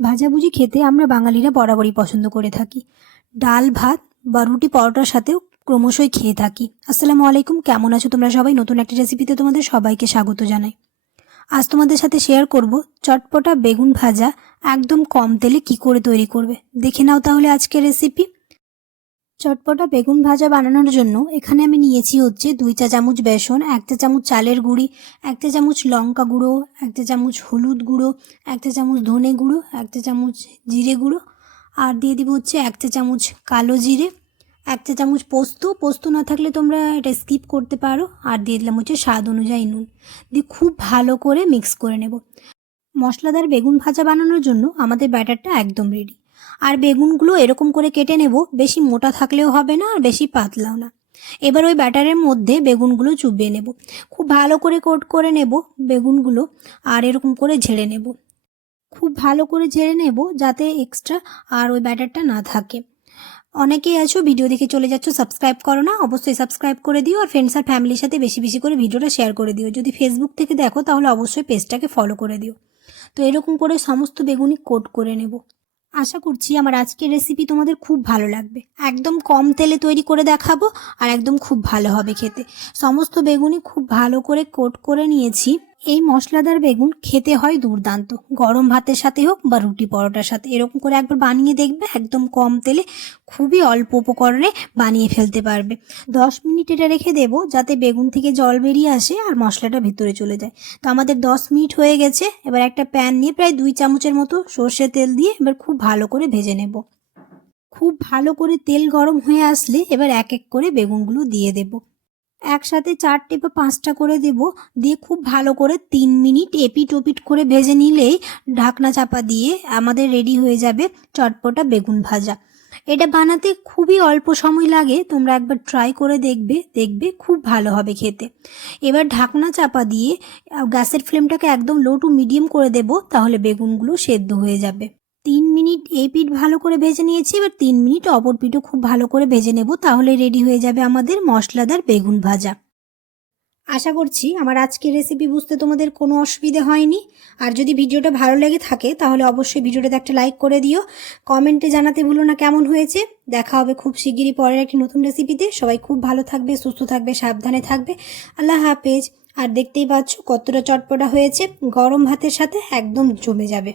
ভাজাভুজি খেতে আমরা বাঙালিরা বরাবরই পছন্দ করে থাকি। ডাল ভাত বা রুটি পরোটার সাথেও ক্রমশই খেয়ে থাকি। আসসালামু আলাইকুম, কেমন আছো তোমরা সবাই? নতুন একটা রেসিপিতে তোমাদের সবাইকে স্বাগত জানাই। আজ তোমাদের সাথে শেয়ার করব চটপটা বেগুন ভাজা একদম কম তেলে কি করে তৈরি করবে। দেখে নাও তাহলে আজকের রেসিপি। চটপটা বেগুন ভাজা বানানোর জন্য এখানে আমি নিয়েছি হচ্ছে 2 চা চামচ বেসন, 1 চা চামচ চালের গুঁড়ি, 1 চা চামচ লঙ্কা গুঁড়ো, 1 চা চামচ হলুদ গুঁড়ো, 1 চা চামচ ধনে গুঁড়ো, 1 চা চামচ জিরে গুঁড়ো, আর দিয়ে দিব হচ্ছে 1 চা চামচ কালো জিরে, 1 চা চামচ পোস্ত না থাকলে তোমরা এটা স্কিপ করতে পারো, আর দিয়ে দিলাম হচ্ছে স্বাদ অনুযায়ী নুন। দিয়ে খুব ভালো করে মিক্স করে নেব। মশলাদার বেগুন ভাজা বানানোর জন্য আমাদের ব্যাটারটা একদম রেডি। আর বেগুনগুলো এরকম করে কেটে নেব, বেশি মোটা থাকলেও হবে না আর বেশি পাতলাও না। এবার ওই ব্যাটারের মধ্যে বেগুনগুলো চুবিয়ে নেব। খুব ভালো করে কোট করে নেব বেগুনগুলো, আর এরকম করে ঝেড়ে নেব। খুব ভালো করে ঝেড়ে নেব যাতে এক্সট্রা আর ওই ব্যাটারটা না থাকে। অনেকেই আছো ভিডিও দেখে চলে যাচ্ছ, সাবস্ক্রাইব করো না, অবশ্যই সাবস্ক্রাইব করে দিও। আর ফ্রেন্ডস আর ফ্যামিলির সাথে বেশি বেশি করে ভিডিওটা শেয়ার করে দিও। যদি ফেসবুক থেকে দেখো তাহলে অবশ্যই পেজটাকে ফলো করে দিও। তো এরকম করে সমস্ত বেগুনই কোট করে নেব। আশা করছি আমার আজকের রেসিপি তোমাদের খুব ভালো লাগবে। একদম কম তেলে তৈরি করে দেখাবো আর একদম খুব ভালো হবে খেতে। সমস্ত বেগুনই খুব ভালো করে কোট করে নিয়েছি। এই মশলাদার বেগুন খেতে হয় দুর্দান্ত, গরম ভাতের সাথে হোক বা রুটি পরোটার সাথে। এরকম করে একবার বানিয়ে দেখবে, একদম কম তেলে খুবই অল্প উপকরণে বানিয়ে ফেলতে পারবে। 10 মিনিট এটা রেখে দেবো যাতে বেগুন থেকে জল বেরিয়ে আসে আর মশলাটা ভিতরে চলে যায়। তো আমাদের 10 মিনিট হয়ে গেছে। এবার একটা প্যান নিয়ে প্রায় 2 চামচের মতো সর্ষে তেল দিয়ে এবার খুব ভালো করে ভেজে নেব। খুব ভালো করে তেল গরম হয়ে আসলে এবার এক এক করে বেগুনগুলো দিয়ে দেব। একসাথে 4টে বা 5টা করে দেব। দিয়ে খুব ভালো করে 3 মিনিট এপিট ওপিট করে ভেজে নিলেই ঢাকনা চাপা দিয়ে আমাদের রেডি হয়ে যাবে চটপটা বেগুন ভাজা। এটা বানাতে খুবই অল্প সময় লাগে, তোমরা একবার ট্রাই করে দেখবে খুব ভালো হবে খেতে। এবার ঢাকনা চাপা দিয়ে গ্যাসের ফ্লেমটাকে একদম লো টু মিডিয়াম করে দেব, তাহলে বেগুনগুলো সেদ্ধ হয়ে যাবে। 3 মিনিট এই পিঠ ভালো করে ভেজে নিয়েছি। এবার 3 মিনিট অপর পিঠও খুব ভালো করে ভেজে নেব, তাহলে রেডি হয়ে যাবে আমাদের মশলাদার বেগুন ভাজা। আশা করছি আমার আজকের রেসিপি বুঝতে তোমাদের কোনো অসুবিধা হয়নি। আর যদি ভিডিওটা ভালো লেগে থাকে তাহলে অবশ্যই ভিডিওটাতে একটা লাইক করে দিও। কমেন্টে জানাতে ভুলো না কেমন হয়েছে। দেখা হবে খুব শিগগিরই পরের একটি নতুন রেসিপিতে। সবাই খুব ভালো থাকবে, সুস্থ থাকবে, সাবধানে থাকবে। আল্লাহ হাফেজ। আর দেখতেই পাচ্ছ কতটা চটপটা হয়েছে, গরম ভাতের সাথে একদম জমে যাবে।